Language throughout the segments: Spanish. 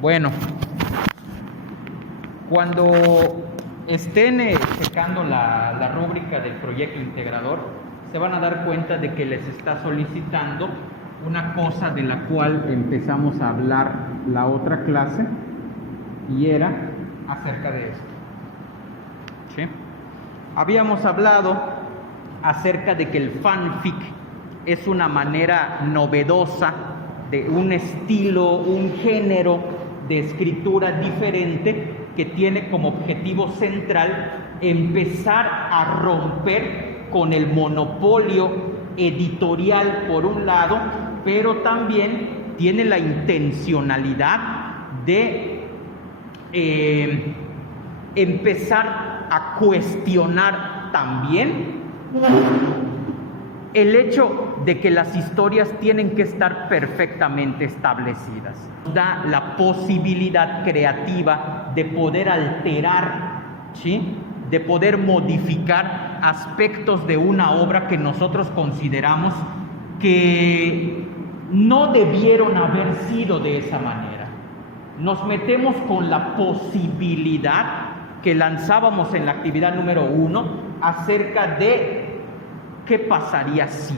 Bueno, cuando estén checando la rúbrica del proyecto integrador, se van a dar cuenta de que les está solicitando una cosa de la cual empezamos a hablar la otra clase, y era acerca de esto. ¿Sí? Habíamos hablado acerca de que el fanfic es una manera novedosa, de un estilo, un género de escritura diferente que tiene como objetivo central empezar a romper con el monopolio editorial por un lado, pero también tiene la intencionalidad de empezar a cuestionar también el hecho de que las historias tienen que estar perfectamente establecidas. Da la posibilidad creativa de poder alterar, ¿sí?, de poder modificar aspectos de una obra que nosotros consideramos que no debieron haber sido de esa manera. Nos metemos con la posibilidad que lanzábamos en la actividad número 1 acerca de ¿qué pasaría si?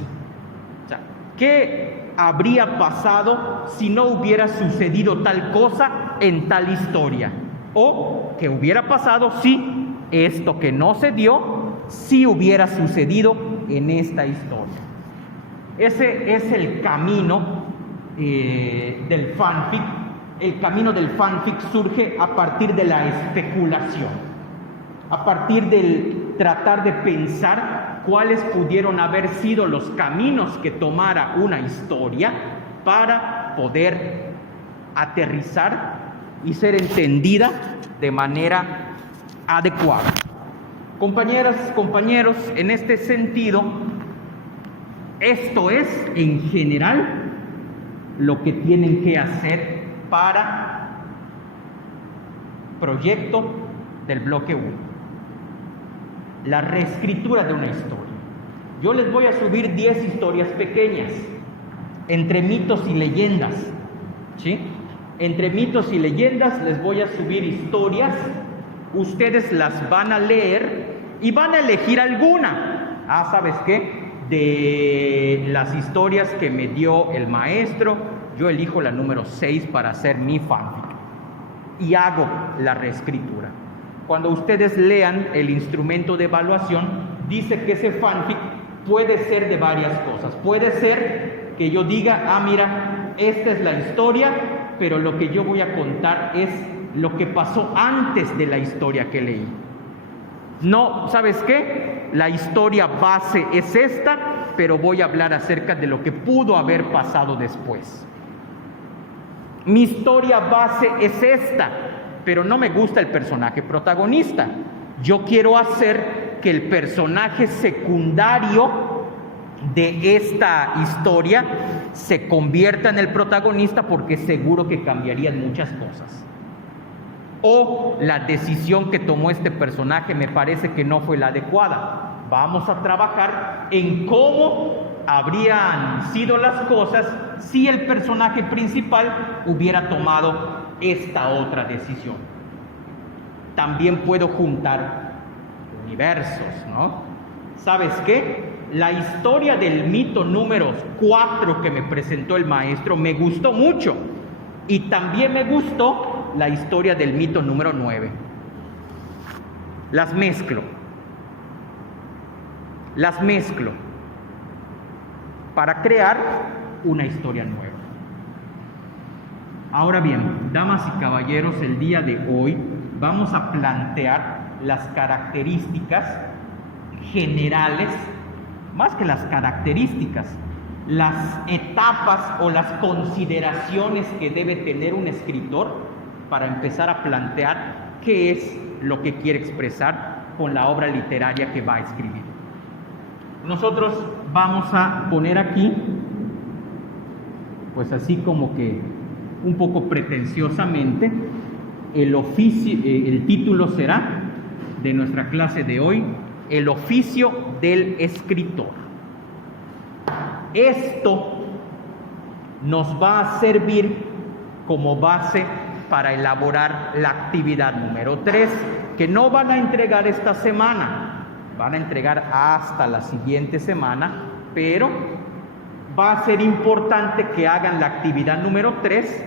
O sea, ¿qué habría pasado si no hubiera sucedido tal cosa en tal historia? O ¿qué hubiera pasado si esto que no se dio, sí hubiera sucedido en esta historia? Ese es el camino del fanfic. El camino del fanfic surge a partir de la especulación, a partir del tratar de pensar cuáles pudieron haber sido los caminos que tomara una historia para poder aterrizar y ser entendida de manera adecuada. Compañeras, compañeros, en este sentido, esto es en general lo que tienen que hacer para proyecto del bloque 1. La reescritura de una historia. Yo les voy a subir 10 historias pequeñas, entre mitos y leyendas, ¿sí? Entre mitos y leyendas les voy a subir historias, ustedes las van a leer y van a elegir alguna. ¿Sabes qué? De las historias que me dio el maestro, yo elijo la número 6 para hacer mi fanfic y hago la reescritura. Cuando ustedes lean el instrumento de evaluación, dice que ese fanfic puede ser de varias cosas. Puede ser que yo diga, mira, esta es la historia, pero lo que yo voy a contar es lo que pasó antes de la historia que leí. No, ¿sabes qué? La historia base es esta, pero voy a hablar acerca de lo que pudo haber pasado después. Mi historia base es esta, pero no me gusta el personaje protagonista. Yo quiero hacer que el personaje secundario de esta historia se convierta en el protagonista, porque seguro que cambiarían muchas cosas. O la decisión que tomó este personaje me parece que no fue la adecuada. Vamos a trabajar en cómo habrían sido las cosas si el personaje principal hubiera tomado esta otra decisión. También puedo juntar universos, ¿no? ¿Sabes qué? La historia del mito número 4 que me presentó el maestro me gustó mucho, y también me gustó la historia del mito número 9. las mezclo para crear una historia nueva. Ahora bien, damas y caballeros, el día de hoy vamos a plantear las características generales, más que las características, las etapas o las consideraciones que debe tener un escritor para empezar a plantear qué es lo que quiere expresar con la obra literaria que va a escribir. Nosotros vamos a poner aquí, pues así como que un poco pretenciosamente, el título será de nuestra clase de hoy, el oficio del escritor. Esto nos va a servir como base para elaborar la actividad número 3, que no van a entregar esta semana, van a entregar hasta la siguiente semana, pero va a ser importante que hagan la actividad número 3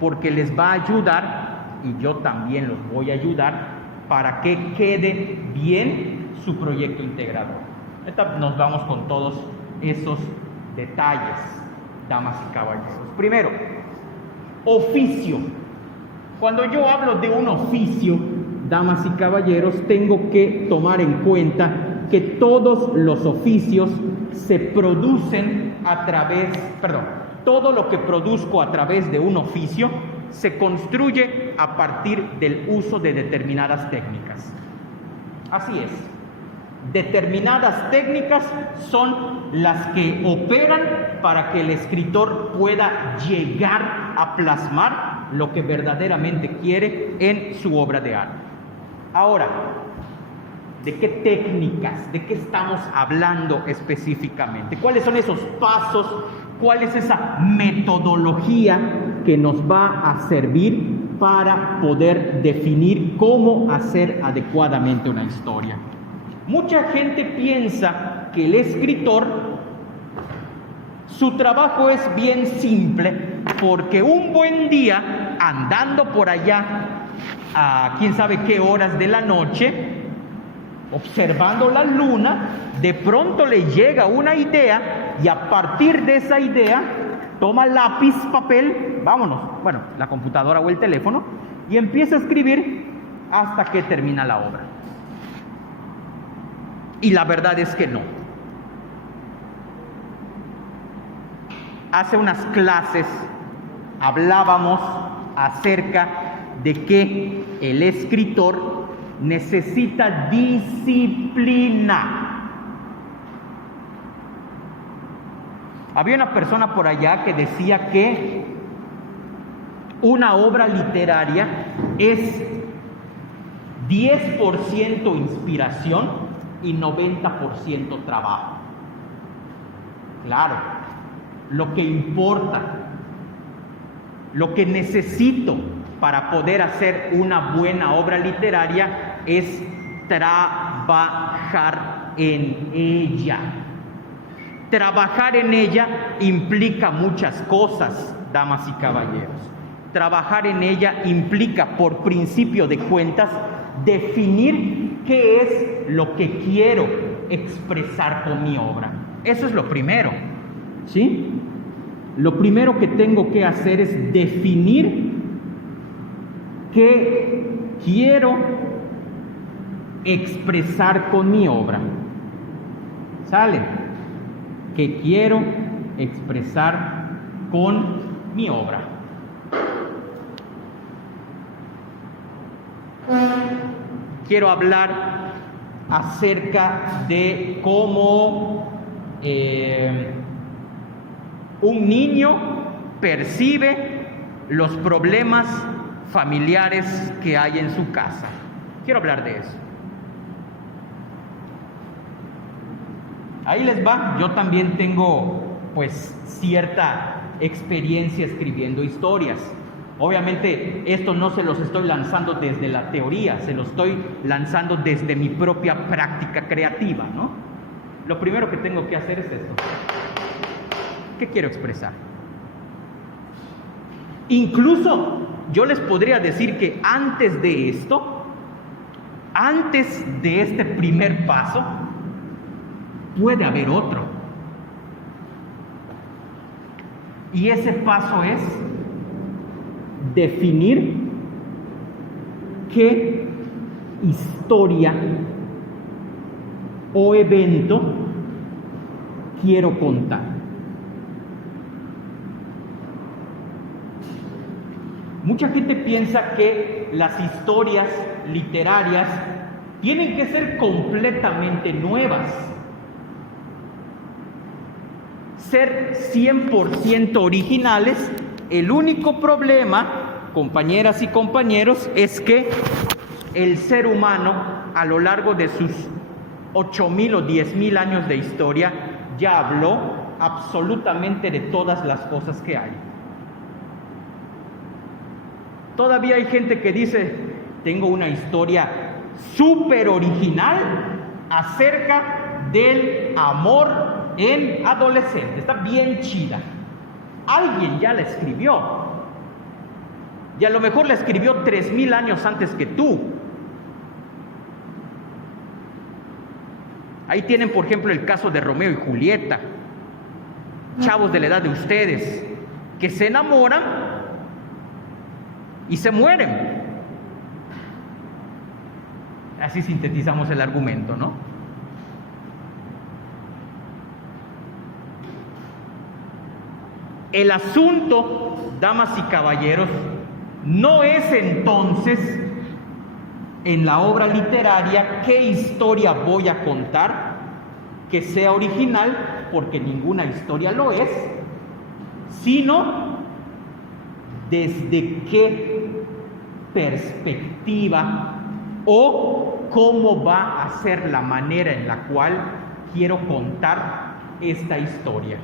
porque les va a ayudar, y yo también los voy a ayudar, para que quede bien su proyecto integrador. Ahorita nos vamos con todos esos detalles, damas y caballeros. Primero, oficio. Cuando yo hablo de un oficio, damas y caballeros, tengo que tomar en cuenta que todos los oficios se producen todo lo que produzco a través de un oficio se construye a partir del uso de determinadas técnicas. Así es. Determinadas técnicas son las que operan para que el escritor pueda llegar a plasmar lo que verdaderamente quiere en su obra de arte. Ahora, ¿de qué técnicas? ¿De qué estamos hablando específicamente? ¿Cuáles son esos pasos? ¿Cuál es esa metodología que nos va a servir para poder definir cómo hacer adecuadamente una historia? Mucha gente piensa que el escritor, su trabajo es bien simple, porque un buen día, andando por allá a quién sabe qué horas de la noche, observando la luna, de pronto le llega una idea y a partir de esa idea toma lápiz, papel, la computadora o el teléfono y empieza a escribir hasta que termina la obra. Y la verdad es que no. Hace unas clases hablábamos acerca de que el escritor necesita disciplina. Había una persona por allá que decía que una obra literaria es 10% inspiración y 90% trabajo. Claro, lo que importa, lo que necesito para poder hacer una buena obra literaria es trabajar en ella. Trabajar en ella implica muchas cosas, damas y caballeros. Trabajar en ella implica, por principio de cuentas, definir qué es lo que quiero expresar con mi obra. Eso es lo primero, ¿sí? Lo primero que tengo que hacer es definir qué quiero expresar con mi obra. ¿Sale? ¿Qué quiero expresar con mi obra? Quiero hablar acerca de cómo un niño percibe los problemas familiares que hay en su casa. Quiero hablar de eso. Ahí les va. Yo también tengo pues cierta experiencia escribiendo historias. Obviamente esto no se los estoy lanzando desde la teoría, se los estoy lanzando desde mi propia práctica creativa, ¿no? Lo primero que tengo que hacer es esto. ¿Qué quiero expresar? Incluso yo les podría decir que antes de esto antes de este primer paso, puede haber otro. Y ese paso es definir qué historia o evento quiero contar. Mucha gente piensa que las historias literarias tienen que ser completamente nuevas, ser 100% originales. El único problema, compañeras y compañeros, es que el ser humano a lo largo de sus 8,000 o 10,000 años de historia ya habló absolutamente de todas las cosas que hay. Todavía hay gente que dice, tengo una historia súper original acerca del amor en adolescentes. Está bien chida. Alguien ya la escribió. Y a lo mejor la escribió 3,000 años antes que tú. Ahí tienen, por ejemplo, el caso de Romeo y Julieta. Chavos de la edad de ustedes, que se enamoran y se mueren. Así sintetizamos el argumento, ¿no? El asunto, damas y caballeros, no es entonces en la obra literaria qué historia voy a contar que sea original, porque ninguna historia lo es, sino desde qué perspectiva o cómo va a ser la manera en la cual quiero contar esta historia.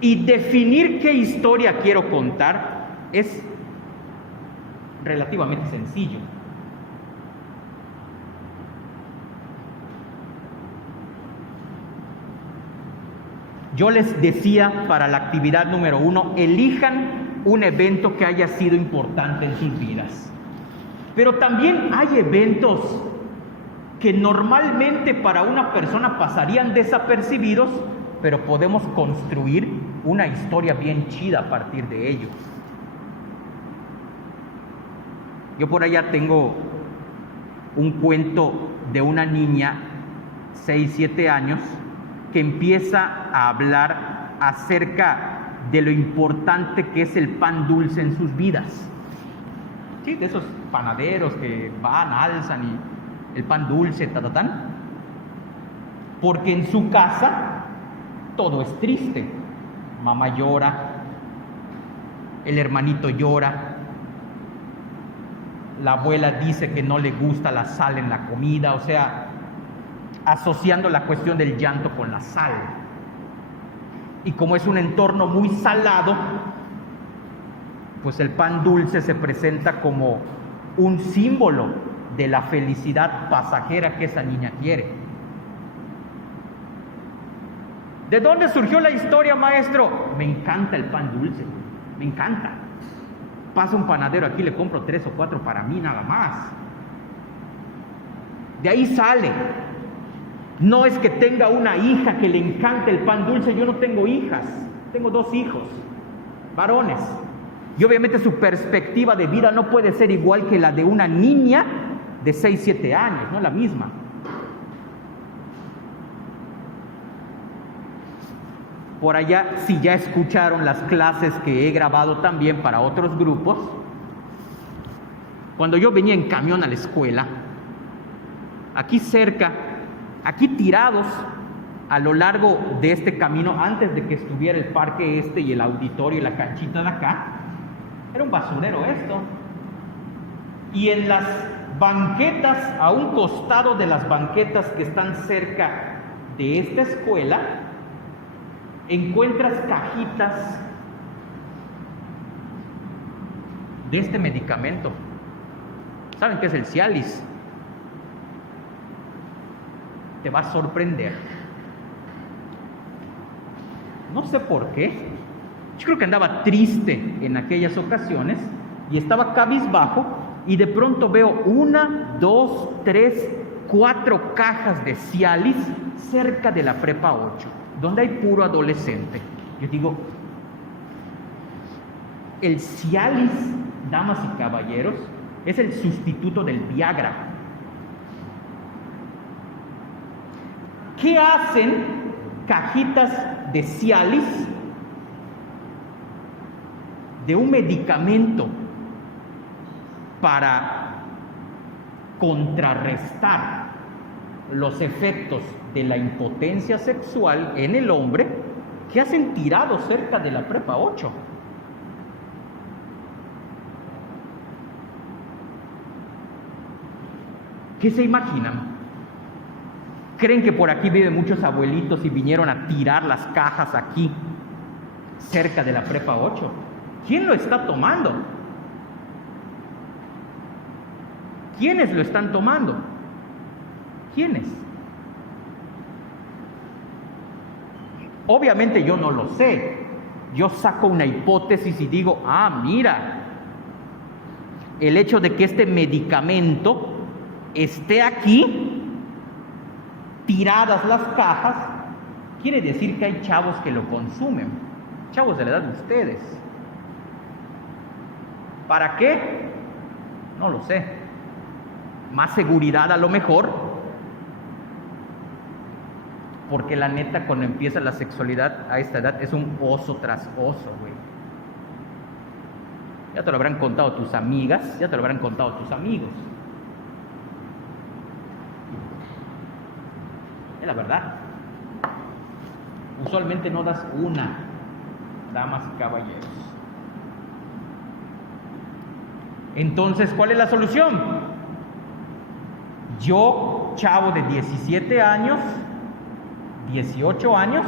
Y definir qué historia quiero contar es relativamente sencillo. Yo les decía para la actividad número 1, elijan un evento que haya sido importante en sus vidas. Pero también hay eventos que normalmente para una persona pasarían desapercibidos, pero podemos construir una historia bien chida a partir de ello. Yo por allá tengo un cuento de una niña, 6, 7 años, que empieza a hablar acerca de lo importante que es el pan dulce en sus vidas. Sí, de esos panaderos que van, alzan y el pan dulce, porque en su casa todo es triste. Mamá llora, el hermanito llora, la abuela dice que no le gusta la sal en la comida, o sea, asociando la cuestión del llanto con la sal. Y como es un entorno muy salado, pues el pan dulce se presenta como un símbolo de la felicidad pasajera que esa niña quiere. ¿De dónde surgió la historia, maestro? Me encanta el pan dulce, me encanta. Pasa un panadero aquí, le compro 3 o 4 para mí nada más. De ahí sale. No es que tenga una hija que le encante el pan dulce, yo no tengo hijas, tengo 2 hijos, varones. Y obviamente su perspectiva de vida no puede ser igual que la de una niña de 6, 7 años, no la misma. Por allá, si ya escucharon las clases que he grabado también para otros grupos, cuando yo venía en camión a la escuela, aquí cerca, aquí tirados a lo largo de este camino, antes de que estuviera el parque este y el auditorio y la canchita de acá, era un basurero esto. Y en las banquetas, a un costado de las banquetas que están cerca de esta escuela, encuentras cajitas de este medicamento. ¿Saben qué es el Cialis? Te va a sorprender. No sé por qué. Yo creo que andaba triste en aquellas ocasiones y estaba cabizbajo y de pronto veo 1, 2, 3, 4 cajas de Cialis cerca de la prepa 8, donde hay puro adolescente. Yo digo, el Cialis, damas y caballeros, es el sustituto del Viagra. ¿Qué hacen cajitas de Cialis, de un medicamento para contrarrestar los efectos de la impotencia sexual en el hombre, que hacen tirados cerca de la prepa 8? ¿Qué se imaginan? ¿Creen que por aquí viven muchos abuelitos y vinieron a tirar las cajas aquí, cerca de la prepa 8? ¿Quién lo está tomando? ¿Quiénes lo están tomando? ¿Quiénes? Obviamente yo no lo sé. Yo saco una hipótesis y digo, mira, el hecho de que este medicamento esté aquí, tiradas las cajas, quiere decir que hay chavos que lo consumen, chavos de la edad de ustedes. ¿Para qué? No lo sé. Más seguridad a lo mejor, porque la neta cuando empieza la sexualidad a esta edad es un oso tras oso, güey. Ya te lo habrán contado tus amigas, ya te lo habrán contado tus amigos. Es la verdad. Usualmente no das una, damas y caballeros. Entonces, ¿cuál es la solución? Yo, chavo de 17 años, 18 años,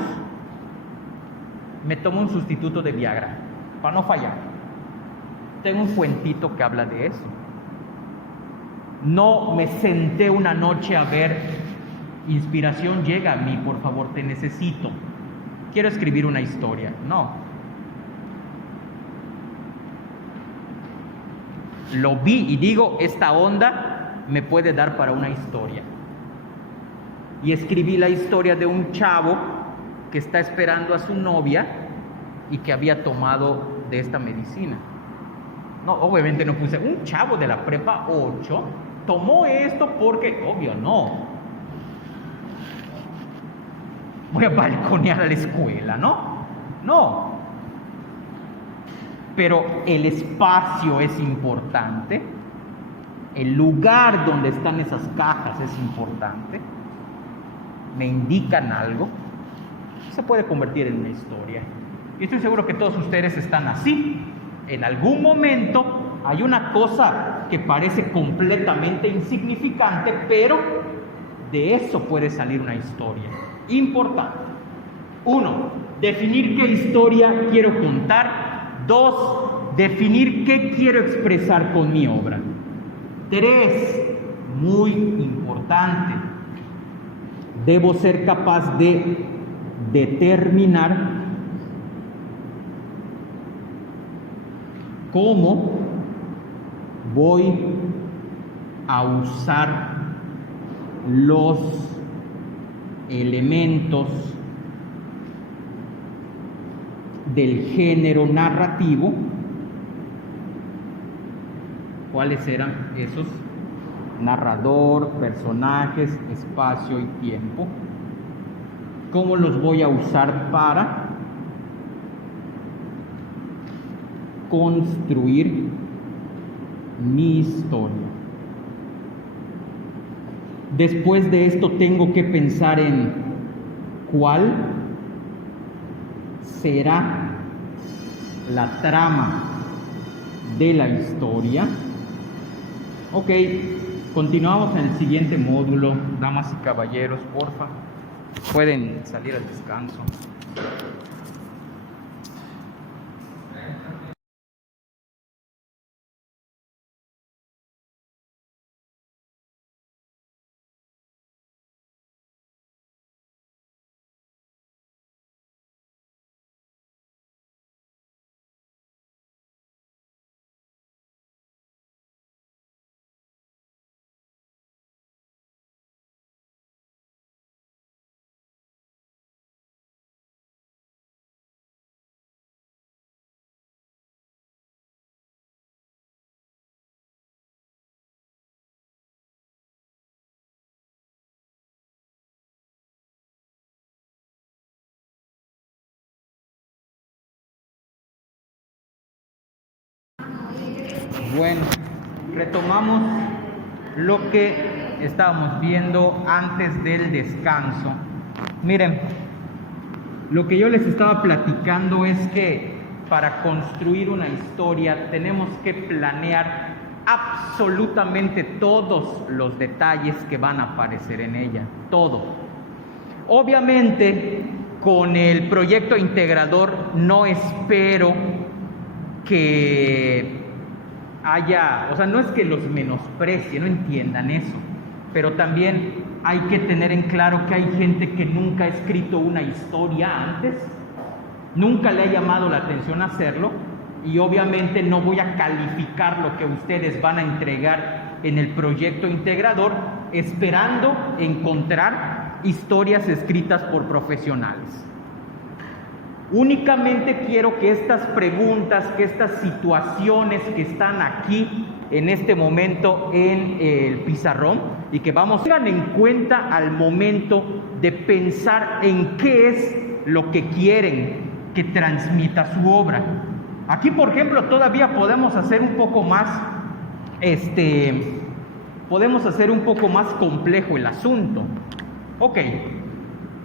me tomo un sustituto de Viagra, para no fallar. Tengo un cuentito que habla de eso. No me senté una noche a ver, inspiración llega a mí, por favor, te necesito, quiero escribir una historia. No. Lo vi y digo, esta onda me puede dar para una historia. Y escribí la historia de un chavo que está esperando a su novia y que había tomado de esta medicina. No, obviamente no puse, un chavo de la prepa 8 tomó esto porque, obvio, no. Voy a balconear a la escuela, ¿no? No. Pero el espacio es importante, el lugar donde están esas cajas es importante, me indican algo, se puede convertir en una historia. Y estoy seguro que todos ustedes están así. En algún momento hay una cosa que parece completamente insignificante, pero de eso puede salir una historia importante. 1, definir qué historia quiero contar. 2, definir qué quiero expresar con mi obra. 3, muy importante, debo ser capaz de determinar cómo voy a usar los elementos del género narrativo. ¿Cuáles eran esos? Narrador, personajes, espacio y tiempo. ¿Cómo los voy a usar para construir mi historia? Después de esto tengo que pensar en cuál será la trama de la historia. Ok, continuamos en el siguiente módulo. Damas y caballeros, porfa, pueden salir al descanso. Bueno, retomamos lo que estábamos viendo antes del descanso. Miren, lo que yo les estaba platicando es que para construir una historia tenemos que planear absolutamente todos los detalles que van a aparecer en ella, todo. Obviamente, con el proyecto integrador no espero que haya, o sea, no es que los menosprecie, no entiendan eso, pero también hay que tener en claro que hay gente que nunca ha escrito una historia antes, nunca le ha llamado la atención hacerlo, y obviamente no voy a calificar lo que ustedes van a entregar en el proyecto integrador esperando encontrar historias escritas por profesionales. Únicamente quiero que estas preguntas, que estas situaciones que están aquí en este momento en el pizarrón y que vamos a tener en cuenta al momento de pensar en qué es lo que quieren que transmita su obra. Aquí, por ejemplo, todavía podemos hacer un poco más, complejo el asunto. Ok,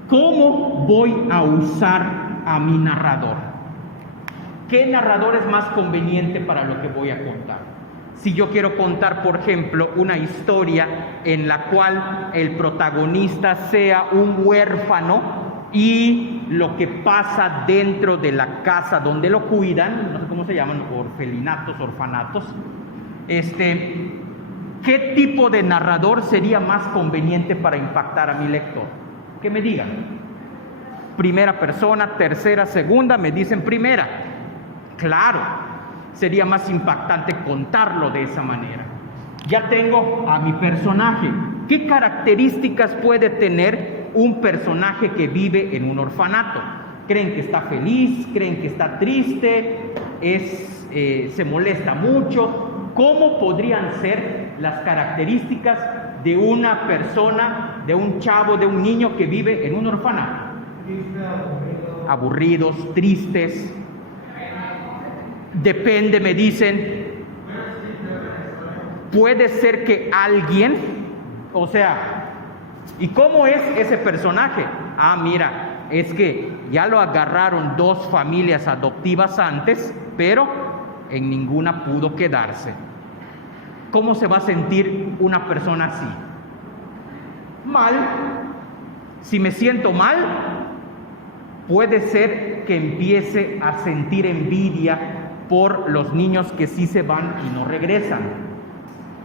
¿cómo voy a usar a mi narrador? ¿Qué narrador es más conveniente para lo que voy a contar? Si yo quiero contar, por ejemplo, una historia en la cual el protagonista sea un huérfano y lo que pasa dentro de la casa donde lo cuidan, no sé cómo se llaman, orfanatos, ¿qué tipo de narrador sería más conveniente para impactar a mi lector? Que me digan. Primera persona, tercera, segunda, me dicen primera. Claro, sería más impactante contarlo de esa manera. Ya tengo a mi personaje. ¿Qué características puede tener un personaje que vive en un orfanato? ¿Creen que está feliz? ¿Creen que está triste? ¿Se molesta mucho? ¿Cómo podrían ser las características de una persona, de un chavo, de un niño que vive en un orfanato? Aburridos, tristes. Depende, me dicen. Puede ser que alguien, o sea, ¿y cómo es ese personaje? Ah, mira, es que ya lo agarraron 2 familias adoptivas antes, pero en ninguna pudo quedarse. ¿Cómo se va a sentir una persona así? Mal. Si me siento mal, puede ser que empiece a sentir envidia por los niños que sí se van y no regresan.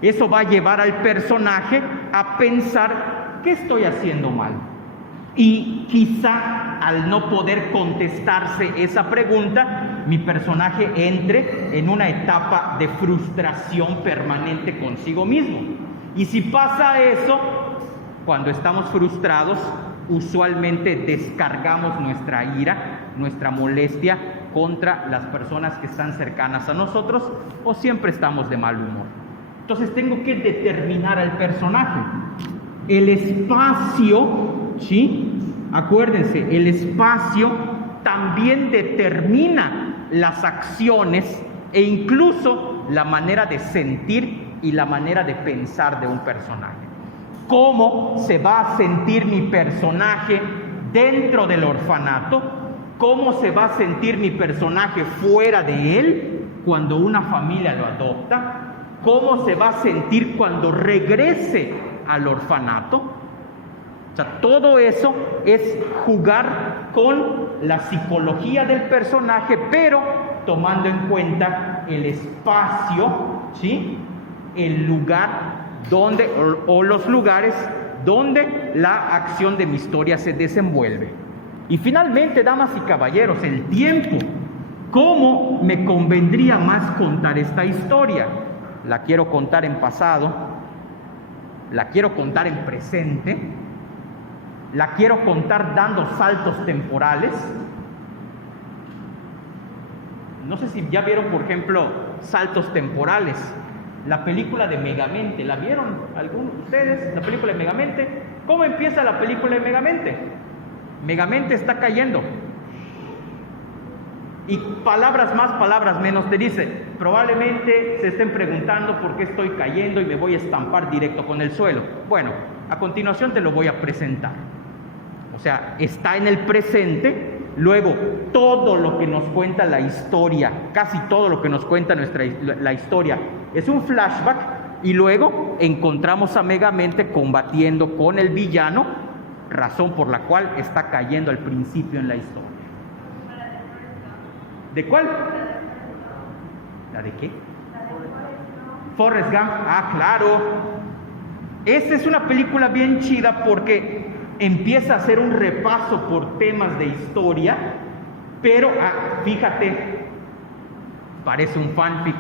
Eso va a llevar al personaje a pensar, ¿qué estoy haciendo mal? Y quizá al no poder contestarse esa pregunta, mi personaje entre en una etapa de frustración permanente consigo mismo. Y si pasa eso, cuando estamos frustrados, usualmente descargamos nuestra ira, nuestra molestia contra las personas que están cercanas a nosotros, o siempre estamos de mal humor. Entonces tengo que determinar al personaje. El espacio, ¿sí? Acuérdense, el espacio también determina las acciones e incluso la manera de sentir y la manera de pensar de un personaje. ¿Cómo se va a sentir mi personaje dentro del orfanato? ¿Cómo se va a sentir mi personaje fuera de él cuando una familia lo adopta? ¿Cómo se va a sentir cuando regrese al orfanato? O sea, todo eso es jugar con la psicología del personaje, pero tomando en cuenta el espacio, ¿sí? El lugar donde, o los lugares donde la acción de mi historia se desenvuelve. Y finalmente, damas y caballeros, el tiempo. ¿Cómo me convendría más contar esta historia? ¿La quiero contar en pasado? ¿La quiero contar en presente? ¿La quiero contar dando saltos temporales? No sé si ya vieron, por ejemplo, saltos temporales. La película de Megamente, ¿la vieron algunos de ustedes? La película de Megamente. ¿Cómo empieza la película de Megamente? Megamente está cayendo. Y palabras más, palabras menos te dice, probablemente se estén preguntando por qué estoy cayendo y me voy a estampar directo con el suelo. Bueno, a continuación te lo voy a presentar. O sea, está en el presente, luego todo lo que nos cuenta la historia, casi todo lo que nos cuenta la historia, es un flashback, y luego encontramos a Megamente combatiendo con el villano, razón por la cual está cayendo al principio en la historia. ¿De cuál? ¿La de qué? Forrest Gump. Ah, claro. Esta es una película bien chida porque empieza a hacer un repaso por temas de historia, pero fíjate, parece un fanfic.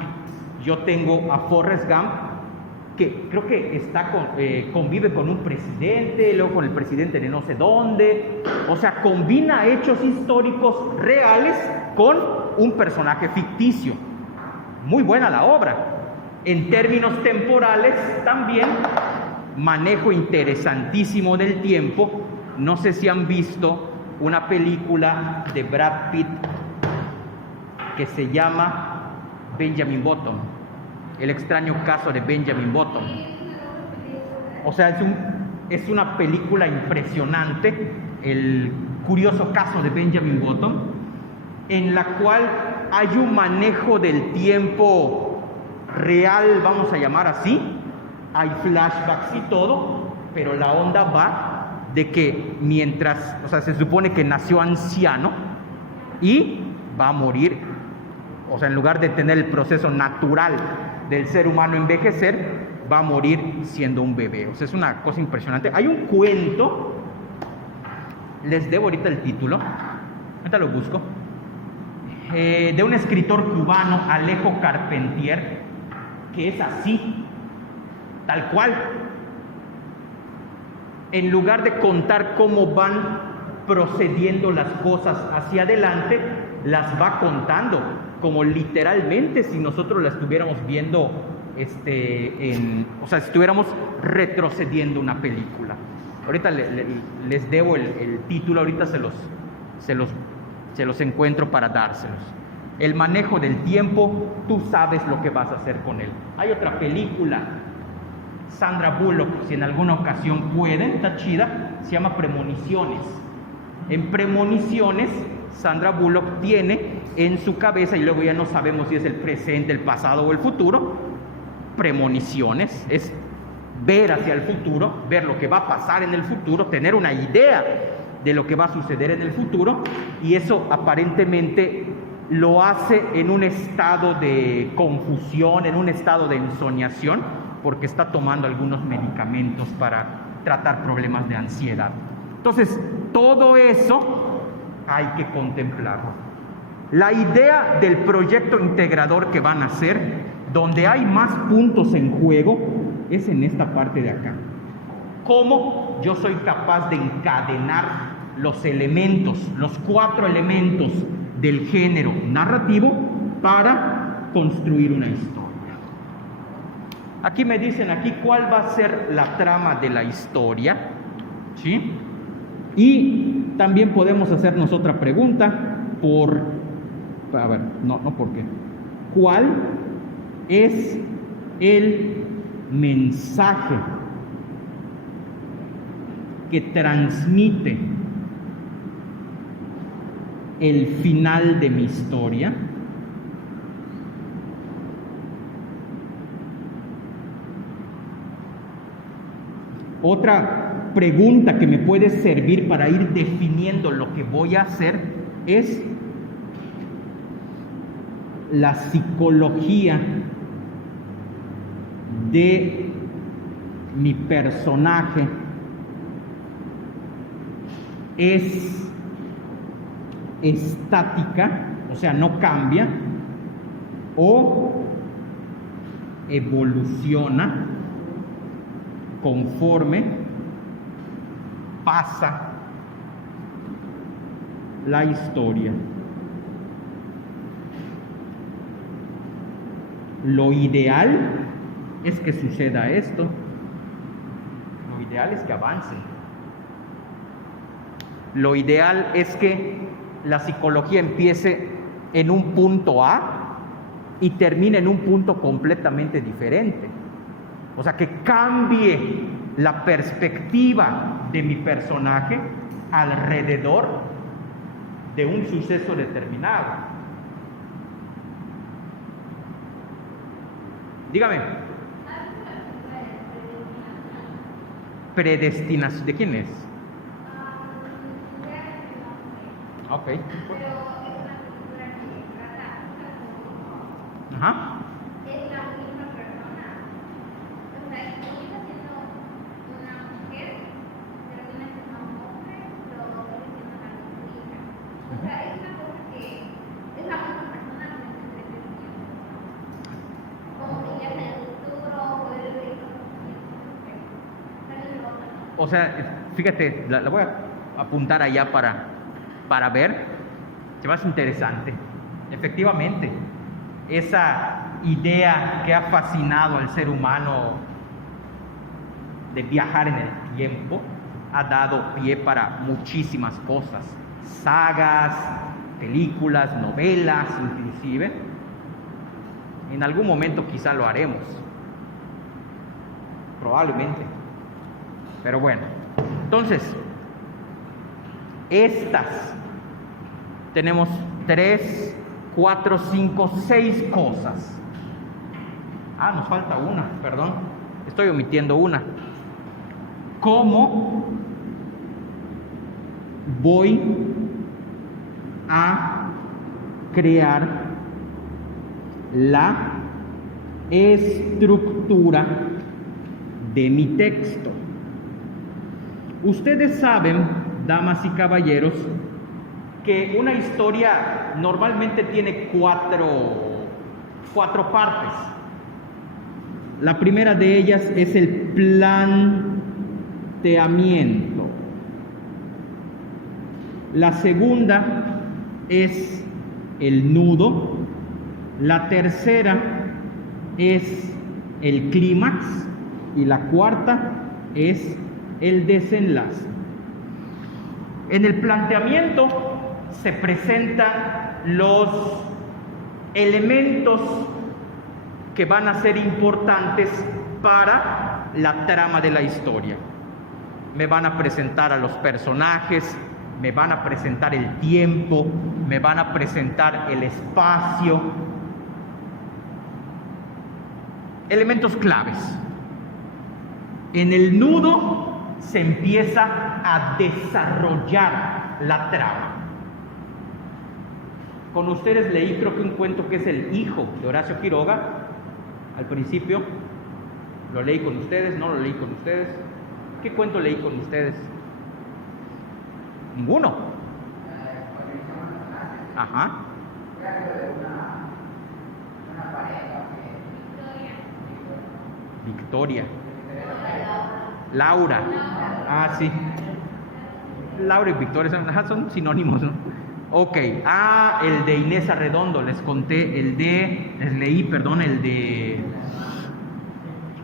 Yo tengo a Forrest Gump, que creo que convive con un presidente, luego con el presidente de no sé dónde. O sea, combina hechos históricos reales con un personaje ficticio. Muy buena la obra. En términos temporales también, manejo interesantísimo del tiempo. No sé si han visto una película de Brad Pitt que se llama Benjamin Button, el extraño caso de Benjamin Button. O sea, es una película impresionante, el curioso caso de Benjamin Button, en la cual hay un manejo del tiempo real, vamos a llamar así. Hay flashbacks y todo, pero la onda va de que mientras, o sea, se supone que nació anciano y va a morir, o sea, en lugar de tener el proceso natural del ser humano envejecer, va a morir siendo un bebé. O sea, es una cosa impresionante. Hay un cuento, les debo ahorita el título, ahorita lo busco, de un escritor cubano, Alejo Carpentier, que es así, tal cual. En lugar de contar cómo van procediendo las cosas hacia adelante, las va contando como literalmente si nosotros la estuviéramos viendo, o sea, si estuviéramos retrocediendo una película. Ahorita les debo el título, ahorita se los encuentro para dárselos. El manejo del tiempo, tú sabes lo que vas a hacer con él. Hay otra película, Sandra Bullock, si en alguna ocasión pueden, está chida, se llama Premoniciones. En Premoniciones, Sandra Bullock tiene en su cabeza, y luego ya no sabemos si es el presente, el pasado o el futuro. Premoniciones es ver hacia el futuro, ver lo que va a pasar en el futuro, tener una idea de lo que va a suceder en el futuro, y eso aparentemente lo hace en un estado de confusión, en un estado de ensoñación, porque está tomando algunos medicamentos para tratar problemas de ansiedad. Entonces, todo eso hay que contemplarlo. La idea del proyecto integrador que van a hacer, donde hay más puntos en juego, es en esta parte de acá. ¿Cómo yo soy capaz de encadenar los elementos, los 4 elementos del género narrativo para construir una historia? Aquí me dicen cuál va a ser la trama de la historia, ¿sí? Y también podemos hacernos otra pregunta ¿por qué? ¿Cuál es el mensaje que transmite el final de mi historia? Otra pregunta que me puede servir para ir definiendo lo que voy a hacer es la psicología de mi personaje es estática, o sea, no cambia, o evoluciona conforme pasa la historia. Lo ideal es que suceda esto. Lo ideal es que avancen. Lo ideal es que la psicología empiece en un punto A y termine en un punto completamente diferente. O sea, que cambie la perspectiva de mi personaje alrededor de un suceso determinado. Dígame. Predestinación. ¿De quién es? Ok. Ajá. Es la misma persona. O sea, comienza siendo una mujer, termina siendo un hombre, luego sigue siendo una hija. O sea, es una cosa que es la misma persona durante 3 tiempos. Como que ya en el futuro vuelve y o sea, fíjate, la voy a apuntar allá para ver. Se me hace interesante. Efectivamente, esa idea que ha fascinado al ser humano de viajar en el tiempo ha dado pie para muchísimas cosas, sagas, películas, novelas, inclusive. En algún momento quizá lo haremos, probablemente. Pero bueno, entonces, tenemos 3, 4, 5, 6 cosas. Nos falta una, perdón, estoy omitiendo una. ¿Cómo voy a crear la estructura de mi texto? Ustedes saben, damas y caballeros, que una historia normalmente tiene cuatro partes. La primera de ellas es el planteamiento. La segunda es el nudo. La tercera es el clímax. Y la cuarta es el desenlace. En el planteamiento se presentan los elementos que van a ser importantes para la trama de la historia. Me van a presentar a los personajes, me van a presentar el tiempo, me van a presentar el espacio. Elementos claves. En el nudo se empieza a desarrollar la trama. Con ustedes leí, creo que un cuento que es El hijo de Horacio Quiroga. Al principio lo leí con ustedes, no lo leí con ustedes. ¿Qué cuento leí con ustedes? Ninguno. Ajá. Victoria. Laura. Sí. Laura y Victoria son sinónimos, ¿no? Ok. El de Inés Arredondo, les conté. El de...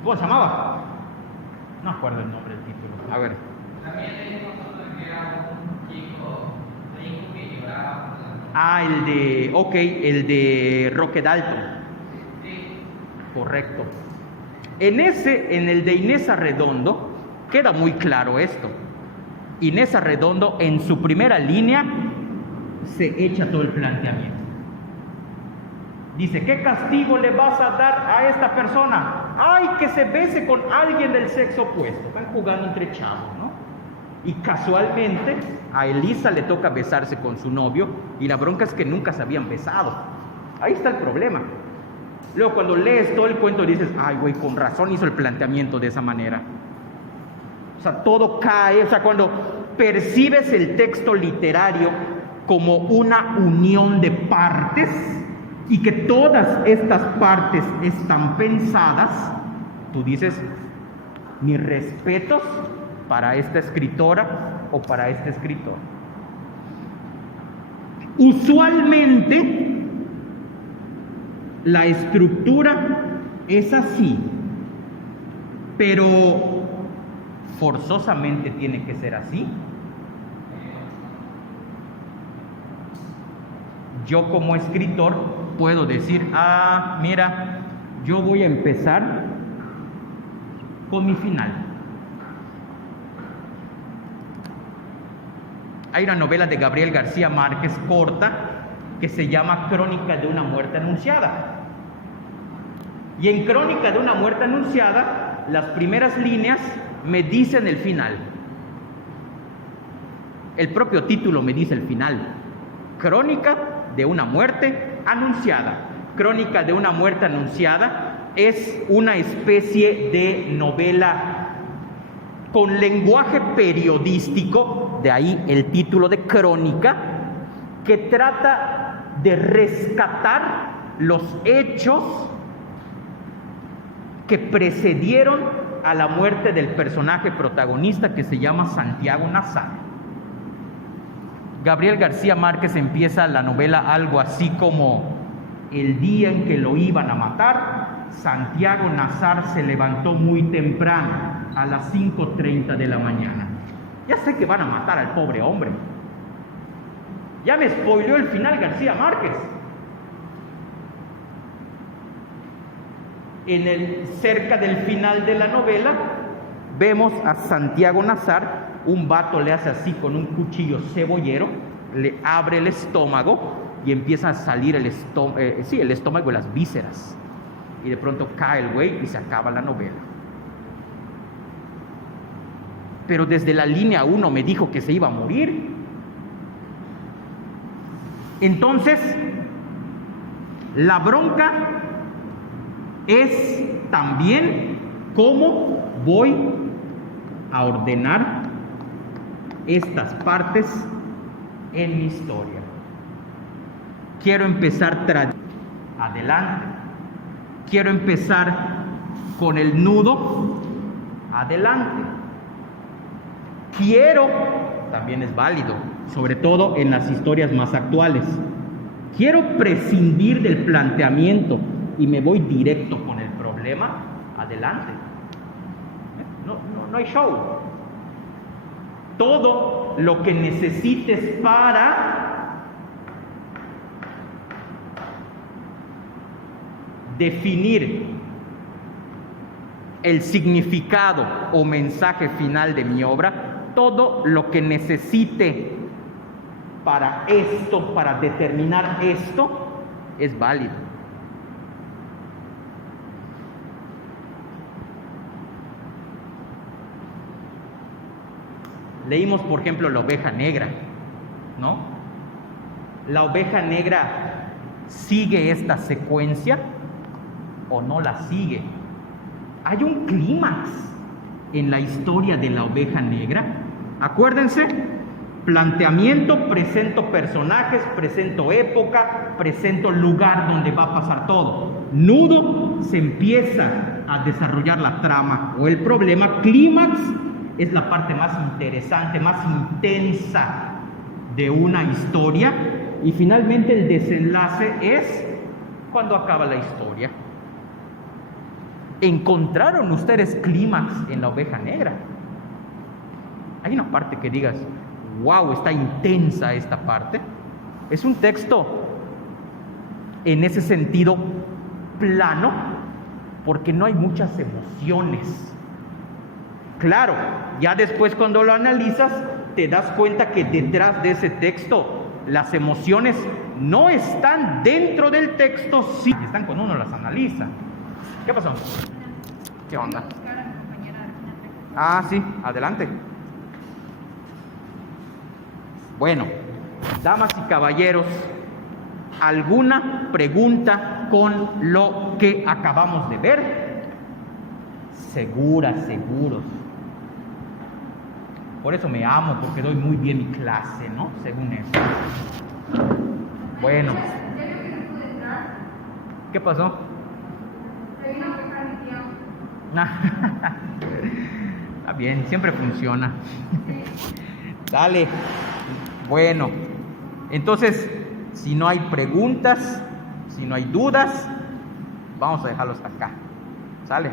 ¿Cómo se llamaba? No acuerdo el nombre del título. A ver. También leímos otro que era un chico que lloraba. El de Roque Dalton. Sí. Correcto. En el de Inés Arredondo, queda muy claro esto. Inés Arredondo, en su primera línea, se echa todo el planteamiento. Dice, ¿qué castigo le vas a dar a esta persona? ¡Ay, que se bese con alguien del sexo opuesto! Van jugando entre chavos, ¿no? Y casualmente a Elisa le toca besarse con su novio y la bronca es que nunca se habían besado. Ahí está el problema. Luego cuando lees todo el cuento dices, ay güey, con razón hizo el planteamiento de esa manera. O sea, todo cae. O sea, cuando percibes el texto literario como una unión de partes y que todas estas partes están pensadas, tú dices, mis respetos para esta escritora o para este escritor. Usualmente la estructura es así, pero forzosamente tiene que ser así. yo como escritor puedo decir, mira, yo voy a empezar con mi final. Hay una novela de Gabriel García Márquez corta que se llama Crónica de una muerte anunciada. Y en Crónica de una muerte anunciada, las primeras líneas me dicen el final. El propio título me dice el final. Crónica de una muerte anunciada. Crónica de una muerte anunciada es una especie de novela con lenguaje periodístico, de ahí el título de crónica, que trata de rescatar los hechos que precedieron a la muerte del personaje protagonista que se llama Santiago Nazar. Gabriel García Márquez empieza la novela algo así como: el día en que lo iban a matar, Santiago Nazar se levantó muy temprano, a las 5:30 de la mañana. Ya sé que van a matar al pobre hombre. Ya me spoileó el final García Márquez. Cerca del final de la novela, vemos a Santiago Nazar, un vato le hace así con un cuchillo cebollero, le abre el estómago y empieza a salir el estómago y las vísceras. Y de pronto cae el güey y se acaba la novela. Pero desde la línea 1 me dijo que se iba a morir. Entonces, la bronca es también cómo voy a ordenar estas partes en mi historia. Quiero empezar adelante. Quiero empezar con el nudo, adelante. Quiero, también es válido, sobre todo en las historias más actuales. Quiero prescindir del planteamiento y me voy directo con el problema, adelante. No hay show. Todo lo que necesites para definir el significado o mensaje final de mi obra, todo lo que necesite para esto, para determinar esto, es válido. Leímos, por ejemplo, la oveja negra, ¿no? ¿La oveja negra sigue esta secuencia o no la sigue? Hay un clímax en la historia de la oveja negra. Acuérdense, planteamiento, presento personajes, presento época, presento lugar donde va a pasar todo. Nudo, se empieza a desarrollar la trama o el problema. Clímax es la parte más interesante, más intensa de una historia. Y finalmente el desenlace es cuando acaba la historia. ¿Encontraron ustedes clímax en la oveja negra? Hay una parte que digas, wow, está intensa esta parte. Es un texto en ese sentido plano, porque no hay muchas emociones. Claro, ya después cuando lo analizas, te das cuenta que detrás de ese texto las emociones no están dentro del texto, sí están cuando uno las analiza. ¿Qué pasó? ¿Qué onda? Sí, adelante. Bueno, damas y caballeros, ¿alguna pregunta con lo que acabamos de ver? Seguros. Por eso me amo, porque doy muy bien mi clase, ¿no? Según eso. Bueno. ¿Qué pasó? Está bien, siempre funciona. Dale. Bueno, entonces, si no hay preguntas, si no hay dudas, vamos a dejarlos acá. ¿Sale?